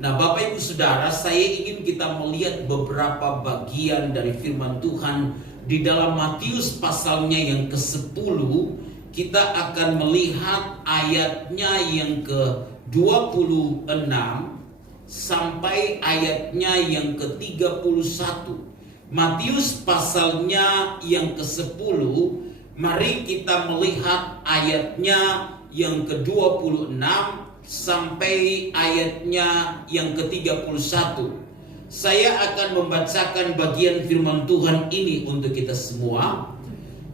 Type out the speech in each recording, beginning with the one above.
Nah, Bapak Ibu Saudara, saya ingin kita melihat beberapa bagian dari firman Tuhan di dalam Matius pasalnya yang ke-10. Kita akan melihat ayatnya yang ke-26 sampai ayatnya yang ke-31. Matius pasalnya yang ke-10, mari kita melihat ayatnya yang ke-26 sampai ayatnya yang ke-31. Saya akan membacakan bagian firman Tuhan ini untuk kita semua.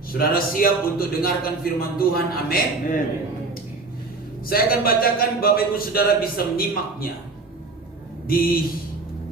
Saudara siap untuk dengarkan firman Tuhan? Amin. Saya akan bacakan, Bapak Ibu Saudara bisa menyimaknya di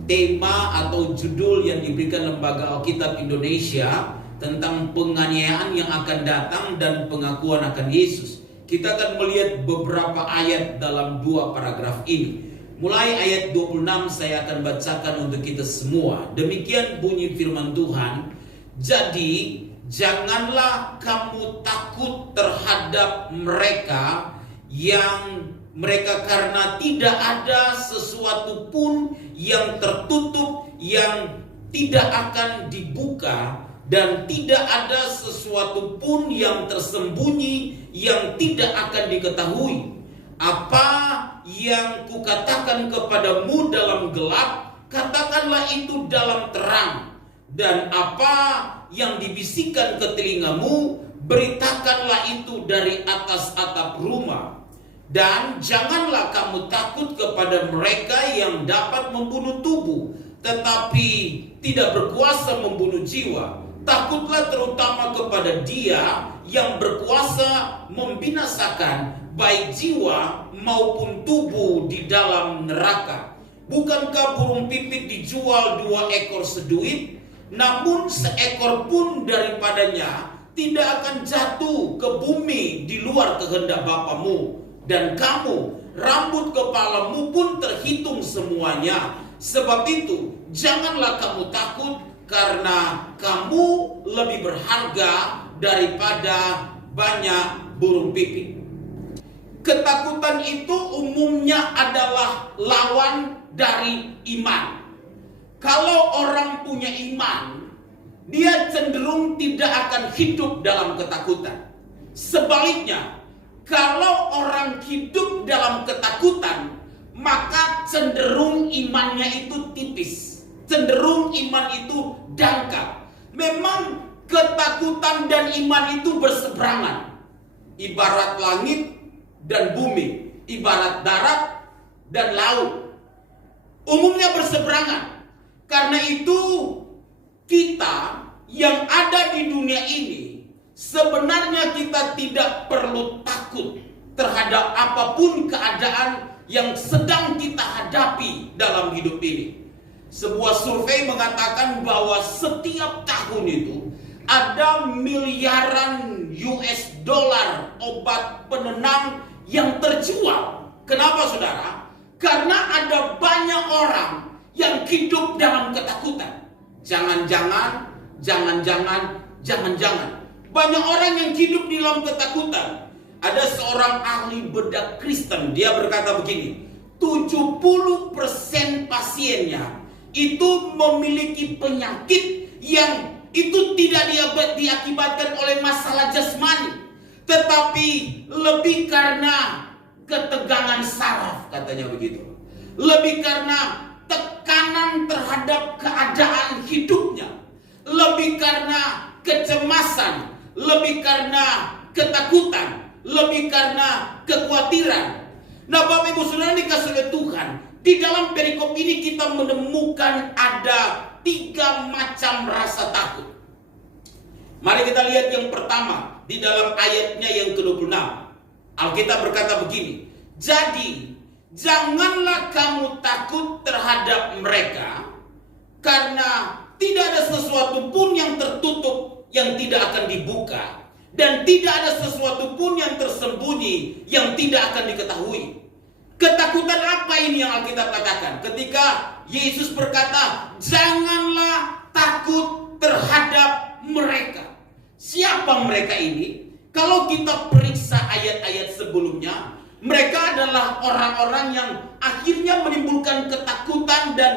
tema atau judul yang diberikan Lembaga Alkitab Indonesia tentang penganiayaan yang akan datang dan pengakuan akan Yesus. Kita akan melihat beberapa ayat dalam 2 paragraf ini. Mulai ayat 26 saya akan bacakan untuk kita semua. Demikian bunyi firman Tuhan. Jadi janganlah kamu takut terhadap mereka karena tidak ada sesuatu pun yang tertutup yang tidak akan dibuka, dan tidak ada sesuatu pun yang tersembunyi yang tidak akan diketahui. Apa yang kukatakan kepadamu dalam gelap, katakanlah itu dalam terang. Dan apa yang dibisikkan ke telingamu, beritakanlah itu dari atas atap rumah. Dan janganlah kamu takut kepada mereka yang dapat membunuh tubuh, tetapi tidak berkuasa membunuh jiwa. Takutlah terutama kepada Dia yang berkuasa membinasakan baik jiwa maupun tubuh di dalam neraka. Bukankah burung pipit dijual 2 ekor seduit? Namun seekor pun daripadanya tidak akan jatuh ke bumi di luar kehendak Bapamu. Dan kamu, rambut kepalamu pun terhitung semuanya. Sebab itu janganlah kamu takut, karena kamu lebih berharga daripada banyak burung pipit. Ketakutan itu umumnya adalah lawan dari iman. Kalau orang punya iman, dia cenderung tidak akan hidup dalam ketakutan. Sebaliknya, kalau orang hidup dalam ketakutan, maka cenderung imannya itu tipis. Cenderung iman itu dangkal. Memang ketakutan dan iman itu berseberangan. Ibarat langit dan bumi, ibarat darat dan laut. Umumnya berseberangan. Karena itu kita yang ada di dunia ini, sebenarnya kita tidak perlu takut terhadap apapun keadaan yang sedang kita hadapi dalam hidup ini. Sebuah survei mengatakan bahwa setiap tahun itu ada miliaran US dollar obat penenang yang terjual. Kenapa saudara? Karena ada banyak orang yang hidup dalam ketakutan. Jangan-jangan. Banyak orang yang hidup di dalam ketakutan. Ada seorang ahli bedah Kristen, dia berkata begini, 70% pasiennya itu memiliki penyakit yang itu tidak diakibatkan oleh masalah jasmani, tetapi lebih karena ketegangan saraf, katanya begitu. Lebih karena tekanan terhadap keadaan hidupnya, lebih karena kecemasan, lebih karena ketakutan, lebih karena kekhawatiran. Nah, Bapak Ibu Saudara dikasih oleh Tuhan, di dalam perikop ini kita menemukan ada 3 macam rasa takut. Mari kita lihat yang pertama di dalam ayatnya yang ke-26. Alkitab berkata begini, jadi janganlah kamu takut terhadap mereka, karena tidak ada sesuatu pun yang tertutup yang tidak akan dibuka, dan tidak ada sesuatu pun yang tersembunyi yang tidak akan diketahui. Ketakutan apa ini yang Alkitab katakan? Ketika Yesus berkata, janganlah takut terhadap mereka. Siapa mereka ini? Kalau kita periksa ayat-ayat sebelumnya, Mereka adalah orang-orang yang akhirnya menimbulkan ketakutan, dan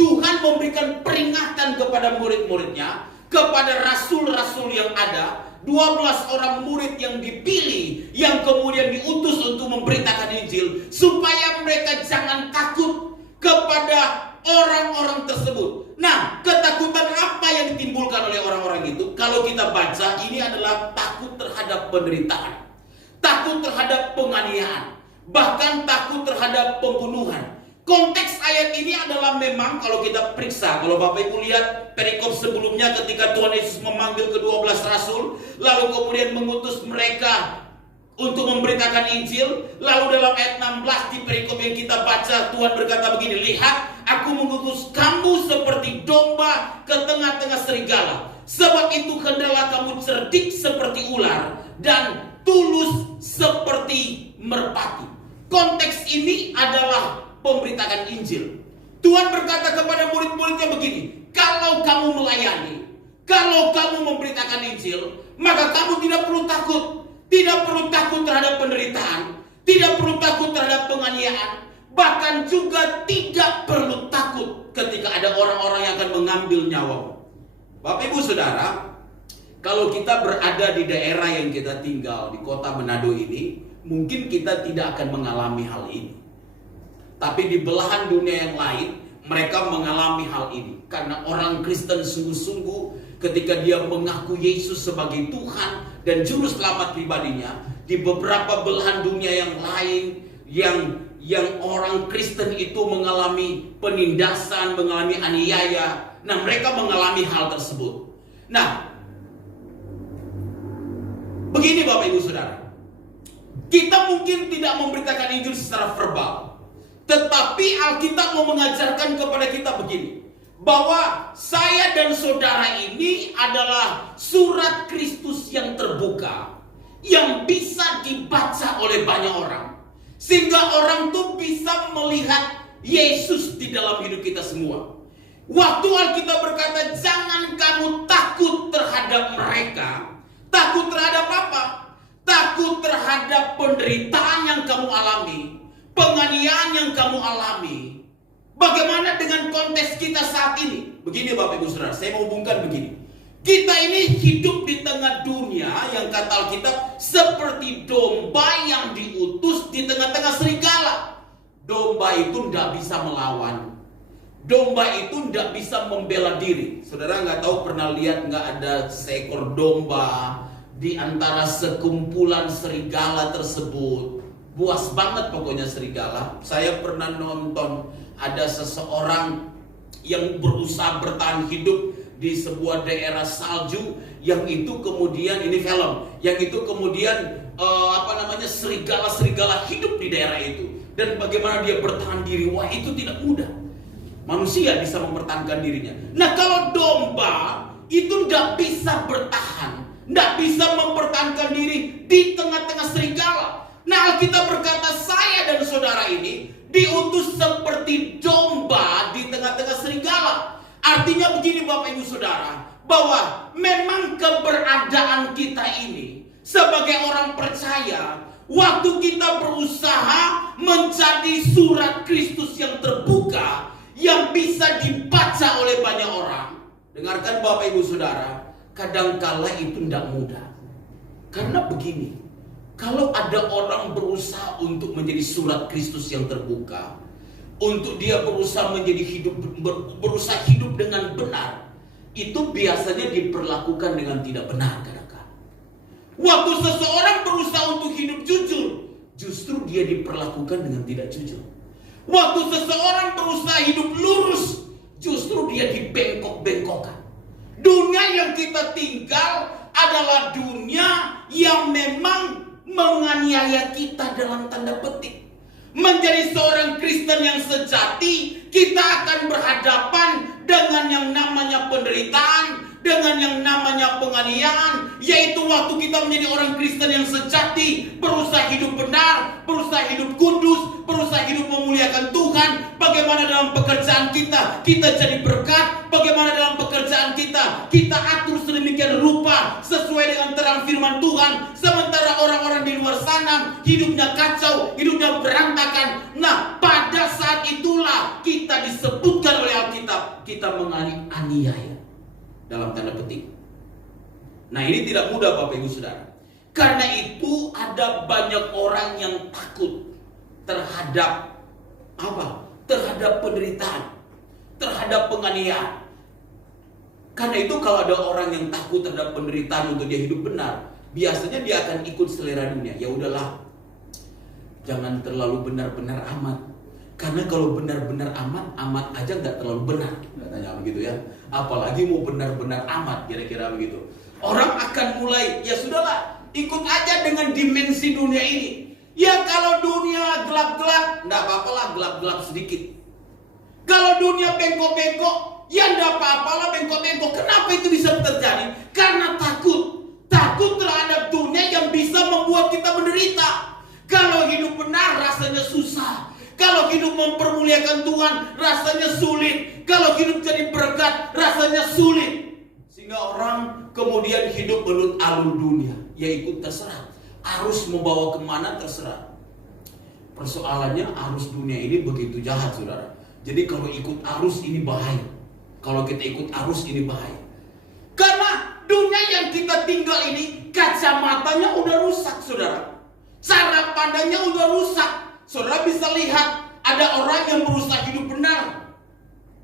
Tuhan memberikan peringatan kepada murid-muridnya, kepada rasul-rasul yang ada, 12 orang murid yang dipilih, yang kemudian diutus untuk memberitakan Injil, supaya mereka jangan takut kepada orang-orang tersebut. Nah, ketakutan apa yang ditimbulkan oleh orang-orang itu? Kalau kita baca, ini adalah takut terhadap penderitaan, takut terhadap penganiayaan, bahkan takut terhadap pembunuhan. Konteks ayat ini adalah memang kalau kita periksa, kalau Bapak Ibu lihat perikop sebelumnya ketika Tuhan Yesus memanggil ke-12 rasul, lalu kemudian mengutus mereka untuk memberitakan Injil. Lalu dalam ayat 16 di perikop yang kita baca, Tuhan berkata begini, "Lihat, aku mengutus kamu seperti domba ke tengah-tengah serigala. Sebab itu hendaklah kamu cerdik seperti ular dan tulus seperti merpati." Konteks ini adalah pemberitakan Injil. Tuhan berkata kepada murid-muridnya begini, kalau kamu melayani, kalau kamu memberitakan Injil, maka kamu tidak perlu takut. Tidak perlu takut terhadap penderitaan, tidak perlu takut terhadap penganiayaan, bahkan juga tidak perlu takut ketika ada orang-orang yang akan mengambil nyawamu. Bapak Ibu Saudara, kalau kita berada di daerah yang kita tinggal, di kota Manado ini, mungkin kita tidak akan mengalami hal ini. Tapi di belahan dunia yang lain, mereka mengalami hal ini. Karena orang Kristen sungguh-sungguh ketika dia mengaku Yesus sebagai Tuhan dan Juru Selamat pribadinya, di beberapa belahan dunia yang lain, yang orang Kristen itu mengalami penindasan, mengalami aniaya. Nah, mereka mengalami hal tersebut. Nah, begini Bapak Ibu Saudara, kita mungkin tidak memberitakan Injil secara verbal, tetapi Alkitab mau mengajarkan kepada kita begini, bahwa saya dan saudara ini adalah surat Kristus yang terbuka, yang bisa dibaca oleh banyak orang, sehingga orang tuh bisa melihat Yesus di dalam hidup kita semua. Waktu Alkitab berkata, jangan kamu takut terhadap mereka. Takut terhadap apa? Takut terhadap penderitaan yang kamu alami, penganiayaan yang kamu alami. Bagaimana dengan konteks kita saat ini? Begini Bapak Ibu Saudara, saya mau hubungkan begini. Kita ini hidup di tengah dunia yang kata Alkitab seperti domba yang diutus di tengah-tengah serigala. Domba itu tidak bisa melawan. Domba itu tidak bisa membela diri. Saudara nggak tahu, pernah lihat nggak ada seekor domba di antara sekumpulan serigala tersebut? Buas banget pokoknya serigala. Saya pernah nonton ada seseorang yang berusaha bertahan hidup di sebuah daerah salju, yang itu kemudian, ini film, yang itu kemudian serigala-serigala hidup di daerah itu, dan bagaimana dia bertahan diri. Wah, itu tidak mudah. Manusia bisa mempertahankan dirinya. Nah, kalau domba itu tidak bisa bertahan, tidak bisa mempertahankan diri di tengah-tengah serigala. Nah, Alkitab berkata saya dan saudara ini diutus seperti domba di tengah-tengah serigala. Artinya begini Bapak Ibu Saudara, bahwa memang keberadaan kita ini sebagai orang percaya, waktu kita berusaha menjadi surat Kristus yang terbuka, yang bisa dibaca oleh banyak orang. Dengarkan Bapak Ibu Saudara, kadangkala itu tidak mudah. Karena begini, kalau ada orang berusaha untuk menjadi surat Kristus yang terbuka, untuk dia berusaha berusaha hidup dengan benar, itu biasanya diperlakukan dengan tidak benar kadang-kadang. Waktu seseorang berusaha untuk hidup jujur, justru dia diperlakukan dengan tidak jujur. Waktu seseorang berusaha hidup lurus, justru dia dibengkok-bengkokkan. Dunia yang kita tinggal adalah dunia yang memang menganiaya kita dalam tanda petik. Menjadi seorang Kristen yang sejati, kita akan berhadapan dengan yang namanya penderitaan, dengan yang namanya penganiayaan, yaitu waktu kita menjadi orang Kristen yang sejati, berusaha hidup benar, berusaha hidup kudus, berusaha hidup memuliakan Tuhan. Bagaimana dalam pekerjaan kita jadi berkat, bagaimana dalam pekerjaan kita atur sedemikian sedemikian rupa sesuai dengan terang firman Tuhan, sementara orang-orang di luar sana hidupnya kacau, hidupnya berantakan. Nah, pada saat itulah kita disebutkan oleh Alkitab, kita menganiaya dalam tanda petik. Nah, ini tidak mudah Bapak Ibu Saudara. Karena itu ada banyak orang yang takut terhadap apa? Terhadap penderitaan, terhadap penganiayaan. Karena itu kalau ada orang yang takut terhadap penderitaan untuk dia hidup benar, biasanya dia akan ikut selera dunia. Ya udahlah, jangan terlalu benar-benar amat. Karena kalau benar-benar amat aja nggak terlalu benar, katanya begitu ya. Apalagi mau benar-benar amat, kira-kira begitu. Orang akan mulai, ya sudahlah, ikut aja dengan dimensi dunia ini. Ya kalau dunia gelap-gelap, nggak apa-apa lah, gelap-gelap sedikit. Kalau dunia bengkok-bengkok, ya nggak apa-apalah bengkok-bengkok. Kenapa itu bisa terjadi? Karena takut terhadap dunia yang bisa membuat kita menderita. Kalau hidup benar rasanya susah. Kalau hidup mempermuliakan Tuhan rasanya sulit. Kalau hidup jadi berkat rasanya sulit. Sehingga orang kemudian hidup menurut alur dunia. Ya ikut terserah. Arus membawa kemana terserah. Persoalannya arus dunia ini begitu jahat, saudara. Jadi kalau ikut arus ini bahaya. Kalau kita ikut arus ini bahaya. Karena dunia yang kita tinggal ini kacamatanya udah rusak, saudara. Cara pandangnya udah rusak. Saudara bisa lihat ada orang yang berusaha hidup benar.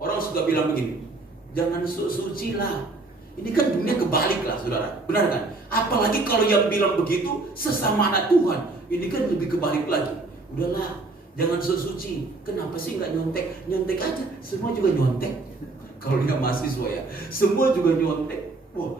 Orang suka bilang begini, jangan suci lah. Ini kan dunia kebalik lah, saudara. Benar kan? Apalagi kalau yang bilang begitu sesama anak Tuhan. Ini kan lebih kebalik lagi. Udahlah, jangan suci. Kenapa sih nggak nyontek? Nyontek aja. Semua juga nyontek. Kalau dia mahasiswa ya, semua juga nyontek. Wah,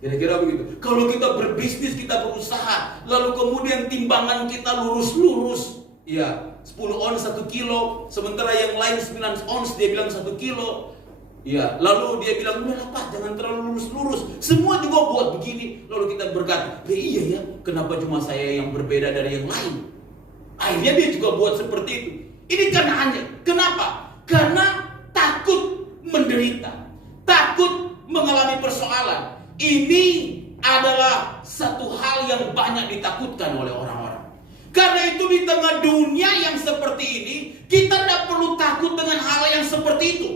kira-kira begitu. Kalau kita berbisnis, kita berusaha, lalu kemudian timbangan kita lurus-lurus. Ya, 10 ons 1 kilo, sementara yang lain 9 ons, dia bilang 1 kilo. Ya, lalu dia bilang, udah Pak, jangan terlalu lurus-lurus. Semua juga buat begini. Lalu kita berkata, ya iya ya, kenapa cuma saya yang berbeda dari yang lain? Akhirnya dia juga buat seperti itu. Ini kan aneh. Kenapa? Karena takut menderita, takut mengalami persoalan. Ini adalah satu hal yang banyak ditakutkan oleh orang-orang. Karena itu di tengah dunia yang seperti ini, kita tidak perlu takut dengan hal yang seperti itu.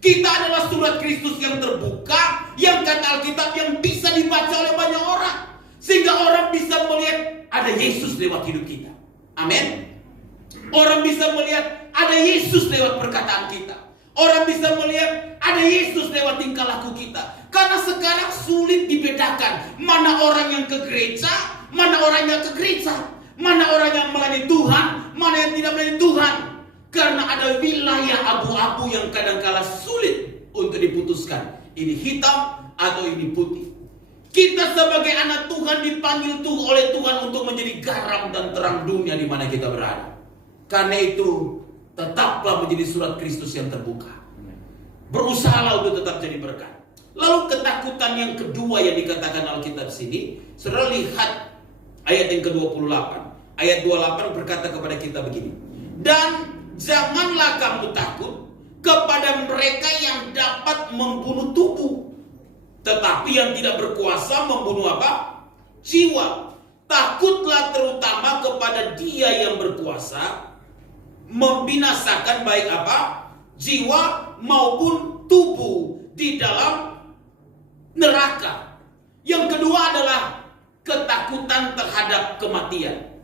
Kita adalah surat Kristus yang terbuka, yang kata Alkitab yang bisa dibaca oleh banyak orang. Sehingga orang bisa melihat ada Yesus lewat hidup kita. Amin. Orang bisa melihat ada Yesus lewat perkataan kita. Orang bisa melihat ada Yesus lewat tingkah laku kita. Karena sekarang sulit dibedakan mana orang yang ke gereja, mana orang yang ke gereja, mana orang yang melayani Tuhan, mana yang tidak melayani Tuhan. Karena ada wilayah abu-abu yang kadang-kala sulit untuk diputuskan. Ini hitam atau ini putih. Kita sebagai anak Tuhan dipanggil oleh Tuhan untuk menjadi garam dan terang dunia di mana kita berada. Karena itu tetaplah menjadi surat Kristus yang terbuka. Berusahalah untuk tetap jadi berkat. Lalu ketakutan yang kedua yang dikatakan Alkitab sini, saudara lihat ayat yang ke-28. Ayat 28 berkata kepada kita begini. Dan janganlah kamu takut kepada mereka yang dapat membunuh tubuh, tetapi yang tidak berkuasa membunuh apa? Jiwa. Takutlah terutama kepada Dia yang berkuasa membinasakan baik apa? Jiwa maupun tubuh di dalam neraka. Yang kedua adalah ketakutan terhadap kematian.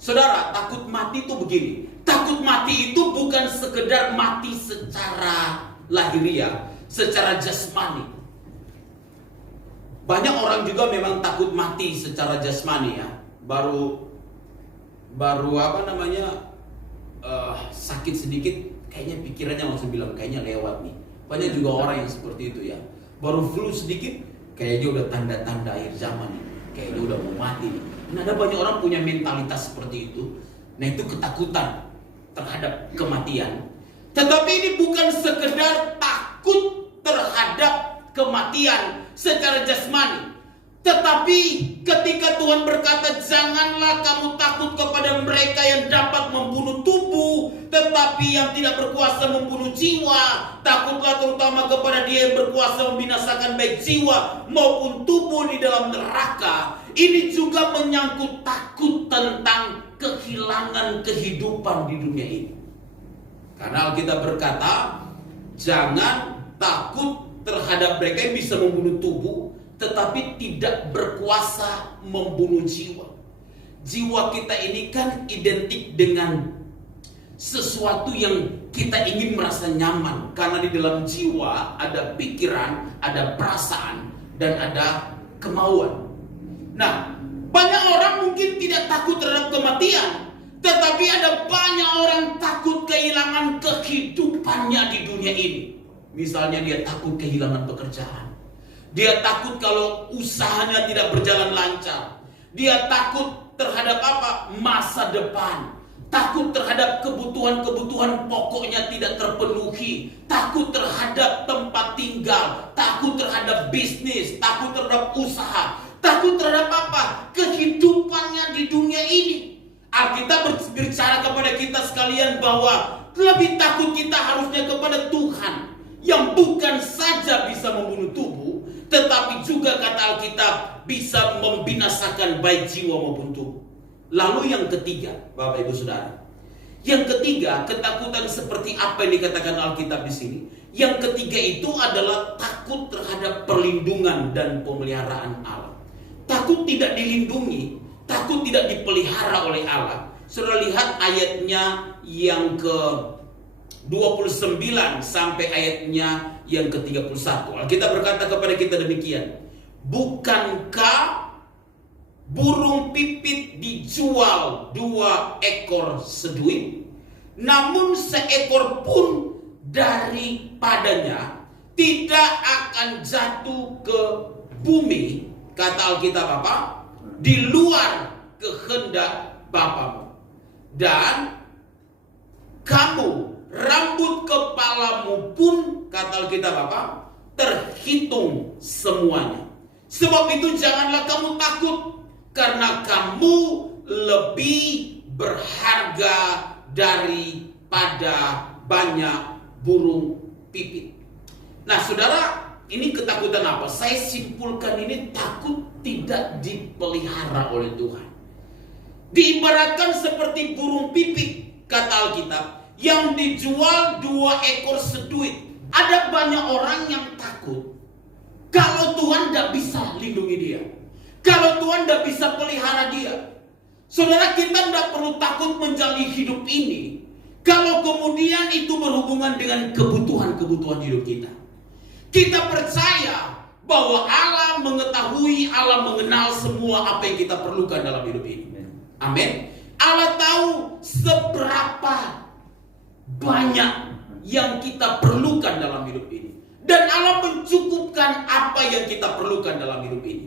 Saudara, takut mati itu begini. Takut mati itu bukan sekedar mati secara lahiriah, secara jasmani. Banyak orang juga memang takut mati secara jasmani ya. Baru sakit sedikit, kayaknya pikirannya langsung bilang kayaknya lewat nih. Banyak juga orang yang seperti itu ya. Baru flu sedikit, kayaknya udah tanda-tanda akhir zaman nih. Kayaknya udah mau mati nih. Nah, ada banyak orang punya mentalitas seperti itu. Nah, itu ketakutan terhadap kematian. Tetapi ini bukan sekedar takut terhadap kematian secara jasmani. Tetapi ketika Tuhan berkata, janganlah kamu takut kepada mereka yang dapat membunuh tubuh, tetapi yang tidak berkuasa membunuh jiwa. Takutlah terutama kepada Dia yang berkuasa membinasakan baik jiwa maupun tubuh di dalam neraka. Ini juga menyangkut takut tentang kehilangan kehidupan di dunia ini. Karena Alkitab berkata, jangan takut terhadap mereka yang bisa membunuh tubuh, tetapi tidak berkuasa membunuh jiwa. Jiwa kita ini kan identik dengan sesuatu yang kita ingin merasa nyaman. Karena di dalam jiwa ada pikiran, ada perasaan, dan ada kemauan. Nah, banyak orang mungkin tidak takut terhadap kematian, tetapi ada banyak orang takut kehilangan kehidupannya di dunia ini. Misalnya dia takut kehilangan pekerjaan. Dia takut kalau usahanya tidak berjalan lancar. Dia takut terhadap apa? Masa depan. Takut terhadap kebutuhan-kebutuhan pokoknya tidak terpenuhi. Takut terhadap tempat tinggal. Takut terhadap bisnis. Takut terhadap usaha. Takut terhadap apa? Kehidupannya di dunia ini. Alkitab berbicara kepada kita sekalian bahwa lebih takut kita harusnya kepada Tuhan, yang bukan saja bisa membunuh tubuh, tetapi juga kata Alkitab bisa membinasakan baik jiwa maupun tubuh. Lalu yang ketiga, Bapak Ibu Saudara, yang ketiga, ketakutan seperti apa yang dikatakan Alkitab di sini. Yang ketiga itu adalah takut terhadap perlindungan dan pemeliharaan Allah. Takut tidak dilindungi, takut tidak dipelihara oleh Allah. Saudara lihat ayatnya yang ke 29 sampai ayatnya yang ke-31. Alkitab berkata kepada kita demikian. Bukankah burung pipit dijual 2 ekor seduit? Namun seekor pun daripadanya tidak akan jatuh ke bumi, kata Alkitab apa? Di luar kehendak Bapamu. Dan kamu, rambut kepalamu pun, kata Alkitab apa? Terhitung semuanya. Sebab itu janganlah kamu takut, karena kamu lebih berharga daripada banyak burung pipit. Nah saudara, ini ketakutan apa? Saya simpulkan ini takut tidak dipelihara oleh Tuhan. Diibaratkan seperti burung pipit, kata Alkitab, yang dijual 2 ekor seduit. Ada banyak orang yang takut kalau Tuhan tidak bisa lindungi dia, kalau Tuhan tidak bisa pelihara dia. Saudara, kita tidak perlu takut menjalani hidup ini kalau kemudian itu berhubungan dengan kebutuhan-kebutuhan hidup kita. Kita percaya bahwa Allah mengetahui, Allah mengenal semua apa yang kita perlukan dalam hidup ini. Amin. Allah tahu seberapa banyak yang kita perlukan dalam hidup ini. Dan Allah mencukupkan apa yang kita perlukan dalam hidup ini.